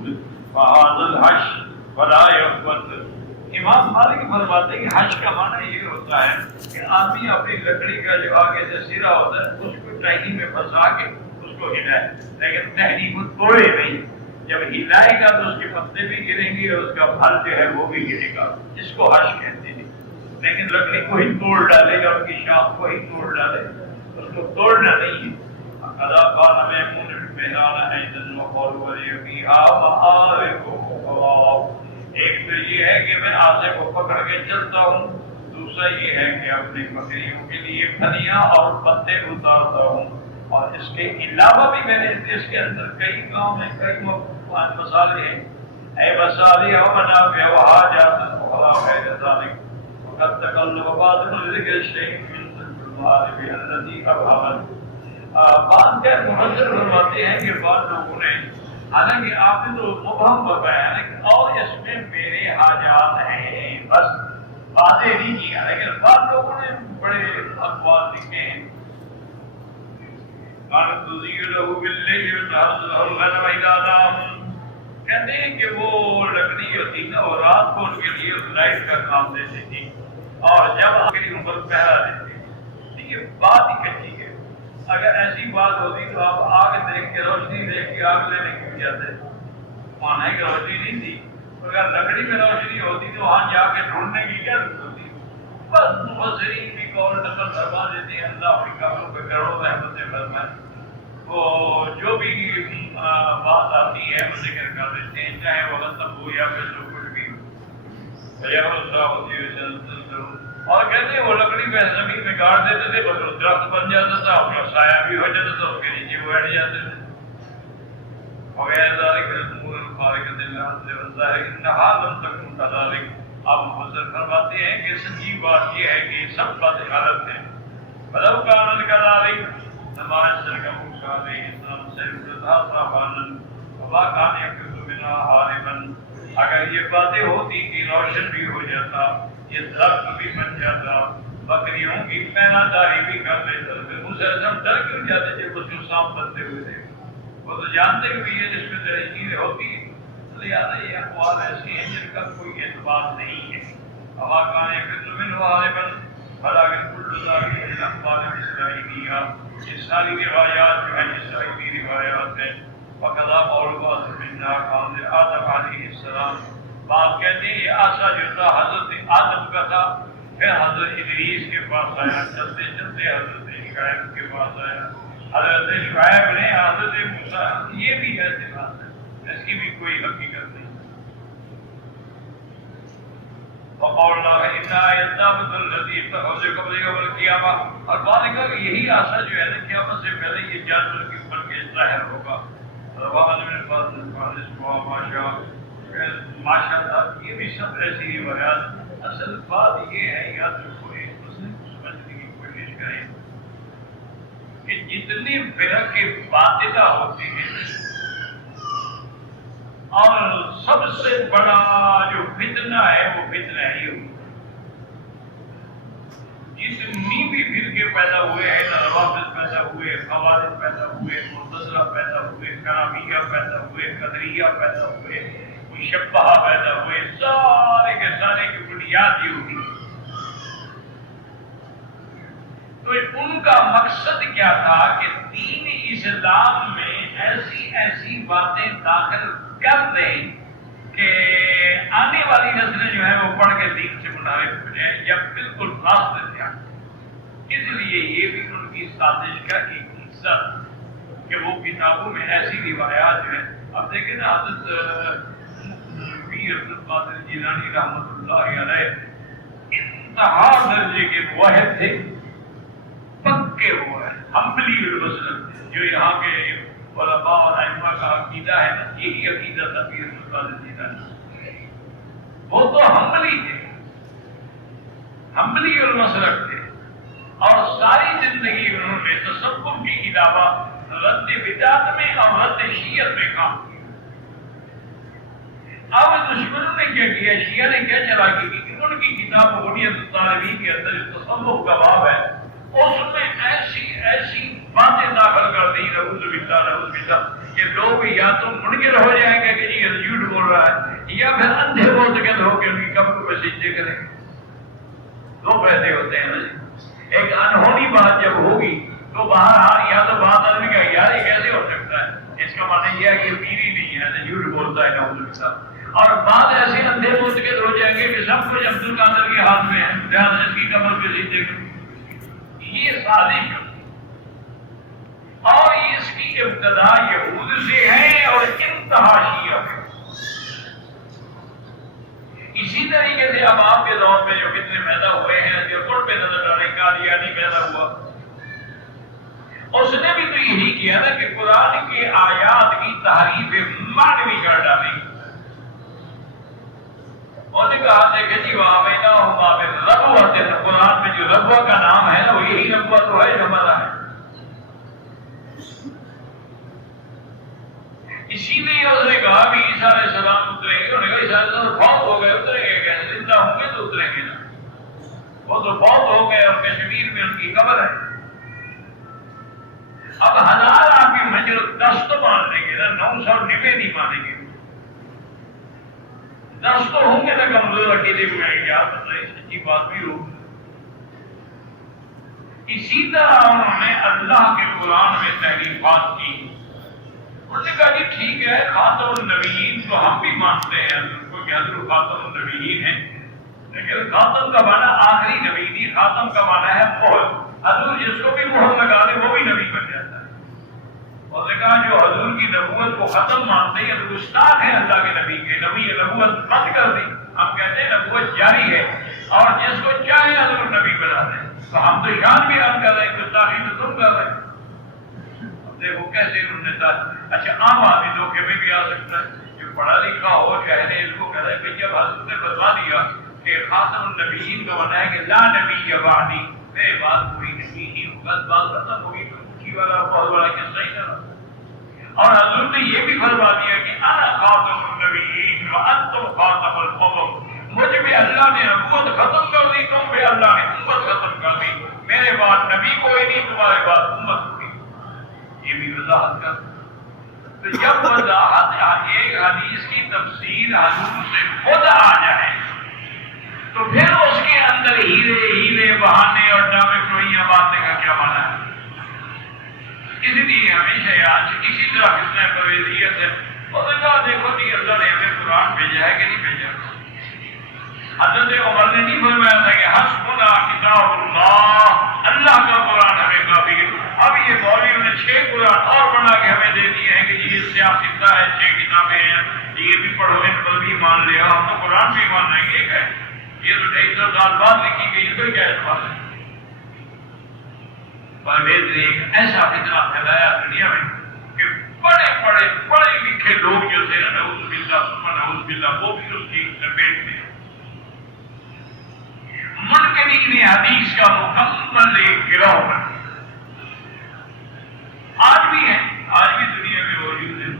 الجود فهذا الحش ولا يقبض۔ امام مالک فرماتے ہیں کہ حش کا معنی یہ ہوتا ہے کہ آدمی اپنی لکڑی کا جو آگے سے سرا ہوتا ہے اس کو ٹہنی میں پھنسا کے اس کو ہلائے، لیکن ٹہنی کو توڑے نہیں۔ جب ہلائے گا تو اس کے پتے بھی گریں گے اور اس کا پھل جو ہے وہ بھی گرے گا، اس کو حش کہتے ہیں۔ لیکن لکڑی کو ہی توڑ ڈالے گا، ان کی شاخ کو ہی توڑ ڈالے، اس کو توڑنا نہیں ہے۔ ادا قال میمون بہران ایدن وقول ولیبی ایک تو یہ ہے کہ میں آسے کو پکڑ کے چلتا ہوں، دوسرا یہ ہے کہ اپنی بکریوں کے لیے پھلیاں اور پتے اتارتا ہوں، اور اس کے علاوہ بھی میں نے اس کے اندر کئی کام ہیں، کئی مسالے ہیں۔ اے مسالے اور منافع وحاجات ولا غیر ذلک وقد تقلب بعض ذکر الشیء من المعارف الذی ابہمت۔ بعض کے مفسر فرماتے ہیں کہ بعض لوگوں نے، حالانکہ آپ نے تو مبہم بتایا لیکن اور اس میں میرے حاجات ہیں، بس واضح نہیں کیا، لیکن بعض لوگوں نے بڑے اقوال لکھے ہیں۔ کہتے ہیں کہ وہ لکڑی ہوتی نا اور رات کو ان کے لیے لائٹ کا کام دیتی تھی، اور جب آخری عمر پہرا دیتے۔ یہ بات ہی کچی ہے، اگر ایسی بات ہوتی تو آپ آگ دیکھ کے روشنی دیکھ کے آگ لینے کیوں جاتے؟ وہاں ہے کہ روشنی نہیں تھی، اگر لکڑی میں روشنی ہوتی تو وہاں جا کے ڈھونڈنے کی کیا ضرورت ہوتی؟ بس مفسرین بھی قول نقل فرما دیتے ہیں، اللہ اپنی کاموں پہ کروڑوں رحمتیں فرمائے، وہ جو بھی بات آتی ہے وہ ذکر کر دیتے ہیں، چاہے وہ غلط ہو یا پھر جو کچھ بھی اور کہتے ہیں وہ لکڑی میں زمین میں گاڑ دیتے تھے، بس درخت بن جاتا تھا، اپنا سایہ بھی ہو جاتا تھا، اس کے نیچے وہ بیٹھ جاتے تھے وغیرہ ذالک الامور الخارقۃ للعادۃ انھا لم تکن کذالک۔ اب مفسر فرماتے ہیں کہ سچی بات یہ ہے کہ سب باتیں غلط ہیں۔ ولو کان کذالک ہمارے سرکم موسیٰ علیہ السلام سے صافان وما کان یقذ منھا حاربا، اگر یہ باتیں ہوتی کہ روشن بھی ہو جاتا، یہ درخت بھی بن جاتا، بکریوں کی پہنا داری بھی کر لیتا، پھر موسیٰ علیہ السلام ڈر کیوں جاتے جب اس کو سانپ بنتے ہوئے تھے؟ وہ تو جانتے بھی یہ جس میں طرح چیزیں ہوتی ہیں، لہٰذا یہ اقوال ایسی ہیں جن کا کوئی اعتبار نہیں ہے۔ وما کان یقذ منھا حاربا ولکن کل ذلک من اخبار اسرائیلیہ، یہ ساری روایات جو ہیں اسرائیلی روایات ہیں۔ وقضا قول بعض منا کان آدم علیہ السلام، بات کہتے ہیں یہ آسا جو تھا حضرت آدم کا تھا، پھر حضرت ادریس کے پاس آیا، چلتے چلتے حضرت شعیب کے پاس آیا، حضرت شعیب نے حضرت موسیٰ، یہ بھی ایسے بات ہے، اس کی بھی کوئی حقیقت نہیں۔ وقولنا انا الدابۃ الذی اتخذ قبل یوم القیامہ، اور بعد نے کہا کہ یہی آسا جو ہے نا قیامت سے پہلے یہ جانور کے بن کے ظاہر ہوگا۔ ماشاء اللہ یہ بھی سب ایسی روایات، اصل بات یہ ہے، یاد رکھو ایک مسئلے کو سمجھنے کی کوشش کریں کہ جتنی فرق کی باطلہ ہوتی ہے اور سب سے بڑا جو فتنہ ہے وہ فتنہ ہی ہوگا۔ جتنی بھی فرقے پیدا ہوئے ہیں، روافض پیدا ہوئے، خوارج پیدا ہوئے، معتزلہ پیدا ہوئے، کرامیہ پیدا ہوئے، قدریہ پیدا ہوئے، مشبہہ پیدا ہوئے، سارے کے سارے کی بنیاد یہ ہوگی۔ تو ان کا مقصد کیا تھا کہ دین اسلام میں ایسی ایسی باتیں داخل کر دیں کہ آنے والی نسلیں جو ہیں وہ پڑھ کے دین سے منحرف ہو جائیں یا بالکل راستے سے آئیں۔ اس لیے یہ بھی ان کی سازش کا ایک حصہ کہ وہ کتابوں میں ایسی روایات جو ہیں، اب دیکھیں نا حضرت پیر عبد القادر جیلانی رحمۃ اللہ علیہ انتہا درجے کے موحد تھے، پکے وہ ہیں، حنبلی المسلک تھے، جو یہاں کے علماء اور ائمہ کا عقیدہ ہے نا، یہی عقیدہ تھا پیر عبد القادر جیلانی۔ وہ تو حنبلی تھے، حنبلی المسلک تھے، اور ساری زندگی انہوں نے تصوف کے علاوہ رد بدعت میں اور رد شیعت میں کام کیا۔ اب دشمنوں نے کیا کیا، شیعہ نے کیا چلاکی کی کہ ان کی کتاب غنیۃ الطالبین کے اندر تصوف کا باب ہے، اس میں ایسی ایسی باتیں داخل کر دی، نعوذ باللہ نعوذ باللہ، کہ لوگ یا تو منکر ہو جائیں گے کہ جی رہا ہے، یا پھر اندھے معتقد ہو کے ان کی قبر پہ سجدے کریں گے. دو فائدے ہوتے ہیں نا جی. ایک انہونی بات جب ہوگی تو باہر یا تو بات آدمی کا یار یہ کیسے ہو سکتا ہے، اس کا معنی یہ ہے کہ پیر ہی نہیں ہے، جھوٹ بولتا ہے نعوذ باللہ. اور بعد ایسے اندھے معتقد ہو جائیں گے کہ سب کچھ عبد القادر کے ہاتھ میں ہے، لہٰذا اس کی قبر پہ سجدے کریں. یہ سازش اور اس کی ابتدا یہود سے ہے اور انتہا شیعہ ہے. اسی طریقے سے اب آپ کے دور میں جو کتنے پیدا ہوئے ہیں جو قرب پہ نظر ڈالے قادیانی پیدا ہوا، اس نے بھی تو یہی کیا نا کہ قرآن کی آیات کی تحریف معنوی کر ڈالی. اور نے کہا دیکھیں جی وَآمَيْنَاهُمَا بِالرَّبْوَةِ، قرآن میں جو ربوہ کا نام ہے نا وہ یہی ربوہ تو ہے جو ہمارا ہے. اسی لیے اس نے کہا بھی عیسیٰ علیہ السلام اتریں گے. انہوں نے کہا عیسیٰ علیہ السلام فوت ہو گئے، اتریں گے کیسے؟ زندہ ہوں گے تو اتریں گے نا. وہ تو فوت ہو گئے اور کشمیر میں ان کی قبر ہے. اب 1000 آدمی مجرد 10 تو مان لیں گے نا، 990 نہیں مانیں گے. 10 تو ہوں گے نا کمزور عقیدے ہوئے ہیں. کیا بتائیں سچی بات بھی ہو. اسی طرح انہوں نے اللہ کے قرآن میں تحریفات کی. انہوں نے کہا جی ٹھیک ہے خاتم النبیین تو ہم بھی مانتے ہیں حضرت کو کہ حضرت خاتم النبیین ہیں، لیکن خاتم کا معنی آخری نبی نہیں، خاتم کا معنی ہے مہر. حضور جس کو بھی مہر لگا دے وہ بھی نبی بن جاتا ہے. اور نے کہا جو حضور کی نبوت کو ختم مانتے ہیں تو استاد ہے اللہ کے نبی کے، نبی نبوت بند کر دی. ہم کہتے ہیں نبوت جاری ہے اور جس کو چاہے حضور نبی بنا دیں. تو ہم تو شان بھی رد کر رہے ہیں، گستاخی تو تم کر رہے ہیں. دیکھو کیسے انہوں نے کہا. اچھا عام آدمی دھوکے میں بھی آ سکتا ہے، جو پڑھا لکھا ہو چاہے اس کو کہتا ہے کہ جب حضرت نے بتوا دیا کہ خاتم النبیین کا معنی ہے کہ لا نبی بعدی، میرے بعد کوئی نبی نہیں ہوگا، بات ختم ہوگی. اونچی والا بہت بڑا قصہ ہی تھا. اور حضور نے یہ بھی فرما دیا کہ انا خاتم النبیین وانتم خاتم الامم، مجھ پہ اللہ نے نبوت ختم کر دی، تم پہ اللہ نے امت ختم کر دی. میرے بعد نبی کوئی نہیں، تمہارے بعد امت ہوگی. یہ بھی وضاحت کر. تو جب وضاحت ایک حدیث کی تفسیر حضور سے خود آ جائے تو پھر اس کے اندر ہیلے بہانے اور ڈرامے کھوئیاں باتیں کا کیا مانا ہے. اس لیے ہمیشہ آج اسی طرح کتنا پرویزیت ہے. اور کہا دیکھو جی اللہ نے ہمیں قرآن بھیجا ہے کہ نہیں بھیجا. حضرت عمر نے نہیں فرمایا تھا کہ حسبنا کتاب اللہ، اللہ کا قرآن ہمیں کافی ہے. اب یہ مولویوں نے 6 قرآن اور بنا کے ہمیں دے دیے ہیں کہ یہ سیاستہ ہے، 6 کتابیں ہیں، یہ بھی پڑھو، ان پر بھی مان لیا. ہم تو قرآن بھی مان رہے ہیں. ایک ہے یہ تو 250 سال بعد لکھی گئی، اس کا کیا اعتبار ہے. پرویز نے ایک ایسا فتنہ پھیلایا دنیا میں کہ بڑے پڑھے لکھے لوگ جو تھے نا نعوذ باللہ وہ بھی اس کی لپیٹ میں. منکرین حدیث کا مکمل ایک گروہ ہے. آج بھی ہے، آج بھی دنیا میں موجود ہے.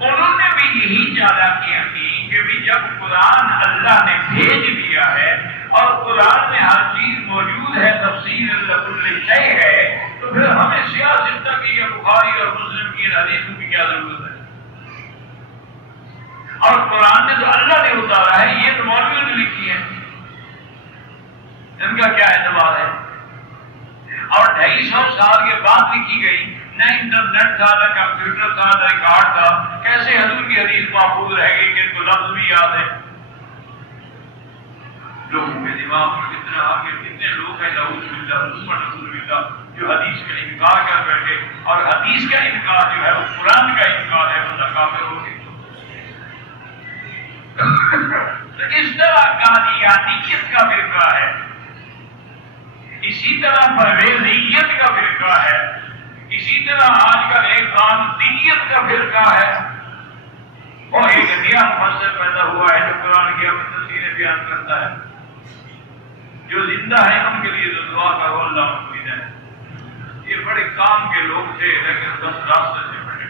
انہوں نے بھی یہی چالاکیاں کی کہ بھی جب قرآن اللہ نے بھیج دیا ہے اور قرآن میں ہر چیز موجود ہے، تفسیر لکل شیء ہے، تو پھر ہمیں سیاست کی یا بخاری اور مسلم کی حدیثوں کی کیا ضرورت ہے. اور قرآن نے تو اللہ نے اتارا ہے، یہ تو مولویوں نے لکھی ہے، ان کا کیا اعتبار ہے. اور 250 سال کے بعد لکھی گئی، نہ انٹرنیٹ تھا، نہ کمپیوٹر تھا، نہ ریکارڈ تھا. کیسے حضور کی حدیث محفوظ رہ گئی کہ ان کو لفظ بھی یاد ہے. لوگوں کے دماغ میں کتنے آگے کتنے لوگ ہیں نعوذ باللہ جو حدیث کا انکار کر بیٹھے. اور حدیث کا انکار جو ہے وہ قرآن کا انکار ہے، بندہ کافر ہو گیا. اس طرح قادیانیت کا فرقہ ہے، اسی طرح پرویزیت کا فرقہ ہے، اسی طرح آج کل ایک قامتیت کا فرقہ ہے. اور ایک نیا مفسر پیدا ہوا ہے جو قرآن کی اپنی تفسیریں بیان کرتا ہے. جو زندہ ہیں ان کے لیے تو دعا کرو اللہ مفید ہے. یہ بڑے کام کے لوگ تھے لیکن بس راستے سے بڑے.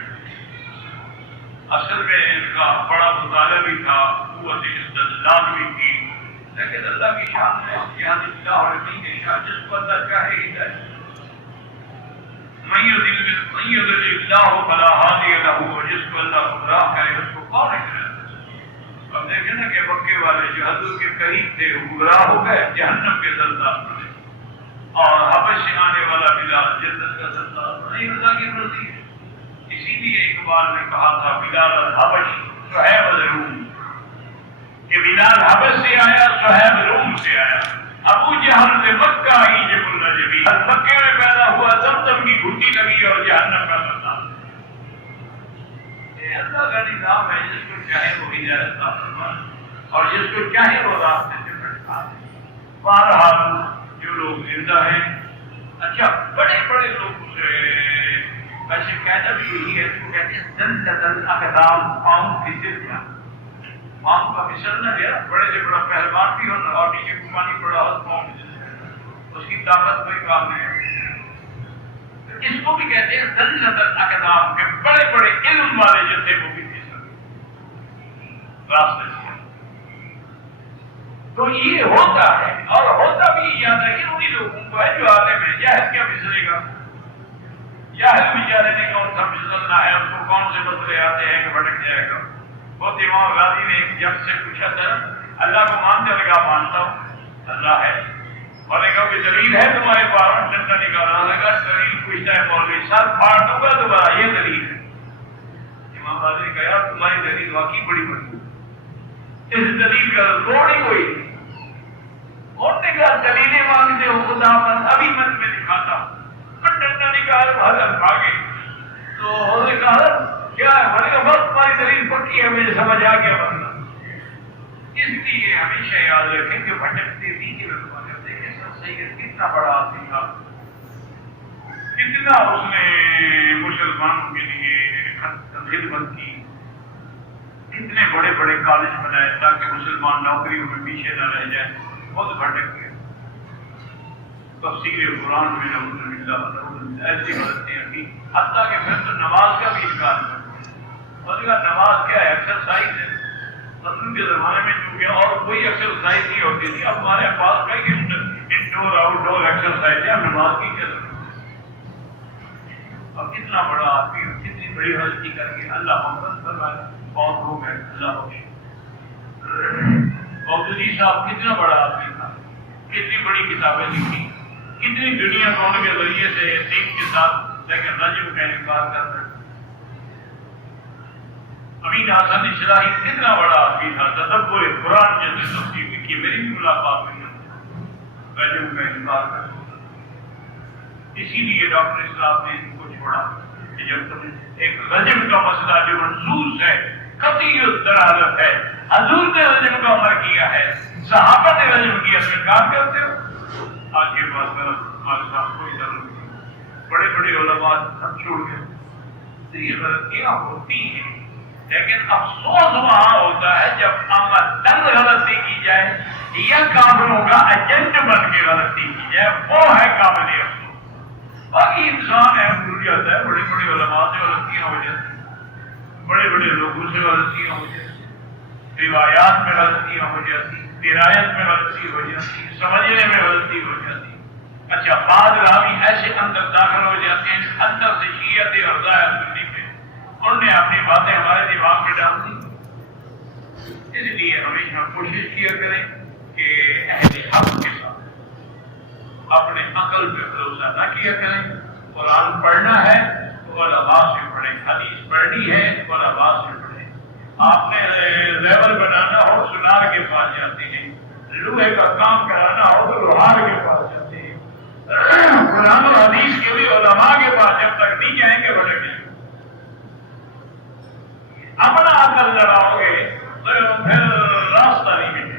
اصل میں ان کا بڑا مطالعہ بھی تھا، قوت استدلال بھی تھی، لیکن اللہ کی شان ہے یہاں اللہ اور دین کی شان جس کو اللہ چاہے ہدایت. من يضلل الله فلا هادي له، جس کو اللہ گمراہ کرے اس کو کون کرے. اب دیکھیں نا کہ مکے والے جو حضور کے قریب تھے وہ گمراہ ہو گئے جہنم کے سردار بنے، اور حبش سے آنے والا بلال جنت کا سردار بنا۔ یہ خدا کی مرضی ہے۔ اسی لیے اقبال نے کہا تھا بلال الحبش صہیب الروم، کہ بلال حبش سے آیا، صہیب روم سے آیا۔ ابو جہل سے مکہ ہی جب النجبی، مکے میں پیدا ہوا، زمزم کی گھٹی لگی اور جہنم کا سردار۔ یہ اللہ کا نظام ہے، جس کو چاہے وہ ہدایت عطا فرمائے اور جس کو چاہے وہ راستے سے بھٹکا دے۔ بہرحال جو لوگ زندہ ہیں، اچھا بڑے بڑے لوگ ویسے کہنا بھی یہی ہے، اس کو کہتے ہیں زلزلۃ الاقدام، پاؤں پھسل گیا، پاؤں کا پھسلنا گیا، بڑے سے بڑا پہلوان بھی ہونا اور نیچے کو پانی پڑا ہو پاؤں پھسل گیا، اس کی طاقت کوئی کام نہیں ہے۔ اس کو بھی کہتے ہیں زلزلۃ الاقدام، کہ بڑے بڑے علم والے جو تھے وہ بھی پھسل گئے راستے سے۔ تو یہ ہوتا ہے، اور ہوتا بھی یاد ہے کہ انہیں لوگوں کو ہے جو عالم ہے۔ جاہل کیا پھسلے گا؟ جاہل بھی جانے نہیں کون سا پھسلنا ہے، اس کو کون سے مسئلے آتے ہیں کہ بھٹک جائے گا۔ بہت امام غازی نے ایک جج سے پوچھا تھا، اللہ کو مانتے ہو؟ کہا مانتا ہوں، اللہ ہے۔ اور نے کہا کہ دلیل ہے تمہارے پاس؟ ڈنڈا نکالا، لگا دلیل پوچھتا ہے مولوی، سر پھاڑ دوں گا دوبارہ، یہ دلیل ہے۔ امام غازی نے کہا یار تمہاری دلیل واقعی بڑی بڑی، اس دلیل کا توڑ ہی کوئی نہیں۔ اور نے کہا دلیلیں مانگتے ہو خدا پر، ابھی من میں دکھاتا ہوں۔ ڈنڈا نکال حضرت بھاگے، تو انہوں نے کہا کیا ہے؟ میں نے کہا بس تمہاری دلیل پکی ہے، مجھے سمجھ آ گیا مسئلہ۔ اس لیے ہمیشہ یاد رکھیں کہ بھٹکتے بھی کہ دیکھیں سر سید کتنا بڑا آدمی تھا، کتنا اس نے مسلمانوں کے لیے خدمت کی، کتنے بڑے بڑے کالج بنائے تاکہ مسلمان نوکریوں میں پیچھے نہ رہ جائیں، خود بھٹک گئے۔ تفسیر قرآن میں نعوذ باللہ ایسی غلطیاں کی، حتیٰ کہ پھر تو نماز کا بھی انکار کر دیا۔ اور کہا نماز کیا ہے؟ ایکسرسائز ہے۔ رسول کے زمانے میں چونکہ اور کوئی ایکسرسائز نہیں ہوتی تھی، اب ہمارے پاس کئی انڈور آؤٹ ڈور ایکسرسائز ہے، اب نماز کی کیا ضرورت ہے؟ اور کتنا بڑا آدمی اور کتنی بڑی غلطی کر کے اللہ محمد فرمائے بہت ہو گئے، اللہ بخش۔ مودودی صاحب کتنا بڑا آدمی تھا، کتنی بڑی کتابیں لکھی، کتنی دنیا کو ان کے ذریعے سے دین کے ساتھ لیکن نجم کا انکار کر رہے۔ امین حسن اشراحی کتنا بڑا آدمی تھا، تدبر قرآن جیسے تفسیر کی میری بھی ملاقات ہوئی، نجم کا انکار کر رہے۔ اسی لیے ڈاکٹر اسلام نے ان کو چھوڑا کہ جب تم ایک رجم کا مسئلہ جو منصوص ہے، قطعی دلالت ہے، حضور نے رجم کا عمر کیا ہے، صحابہ نے رجم کیا، انکار کرتے ہو؟ آج کے بعد ہمارے ساتھ کوئی ضرورت نہیں، بڑے بڑے علماء سب چھوڑ گئے۔ تو یہ غلطیاں ہوتی ہیں، لیکن افسوس وہاں ہوتا ہے جب عمدن غلطی کی جائے یا کافروں کا ایجنٹ بن کے غلطی کی جائے، وہ ہے قابل افسوس۔ باقی انسان ہے، بھول جاتا ہے، بڑے بڑے علماء سے غلطیاں ہو جاتی، بڑے بڑے لوگوں سے غلطیاں ہو جاتی، روایات میں غلطیاں ہو جاتی، درایت میں غلطی ہو جاتی، سمجھنے میں غلطی ہو جاتی۔ اچھا بعض راوی ایسے اندر داخل ہو جاتے ہیں اندر سے شیعت اور ظاہر سنی پہ، انہوں نے اپنی باتیں ہمارے دماغ میں ڈال دی۔ اس لیے ہمیشہ کوشش کیا کریں کہ اہل حق کے ساتھ اپنے عقل پہ بھروسہ نہ کیا کریں۔ قرآن پڑھنا ہے تو علماء سے پڑھیں، حدیث پڑھنی ہے تو علماء سے پڑھیں۔ آپ نے لیبر بنانا ہو سنار کے پاس جاتے ہیں، لوہے کا کام کرانا ہو تو لوہار کے پاس جاتے ہیں۔ قرآن اور حدیث کے بھی علماء کے پاس جب تک نہیں جائیں گے بھٹک جائیں گے۔ اپنا عقل لڑاؤ گے تو پھر راستہ نہیں ملے۔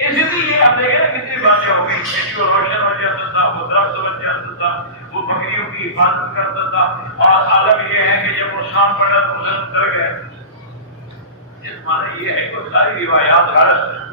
اسی لیے آپ دیکھیں نا کتنی باتیں ہو گئی، جو روشن ہو جاتا تھا وہ درخت بن جاتا تھا، وہ بکریوں کی حفاظت کرتا تھا، اور حالت یہ ہے کہ جب نقصان پڑا تو اسے ڈر گئے۔ اس معنی یہ ہے کہ ساری روایات غلط ہیں۔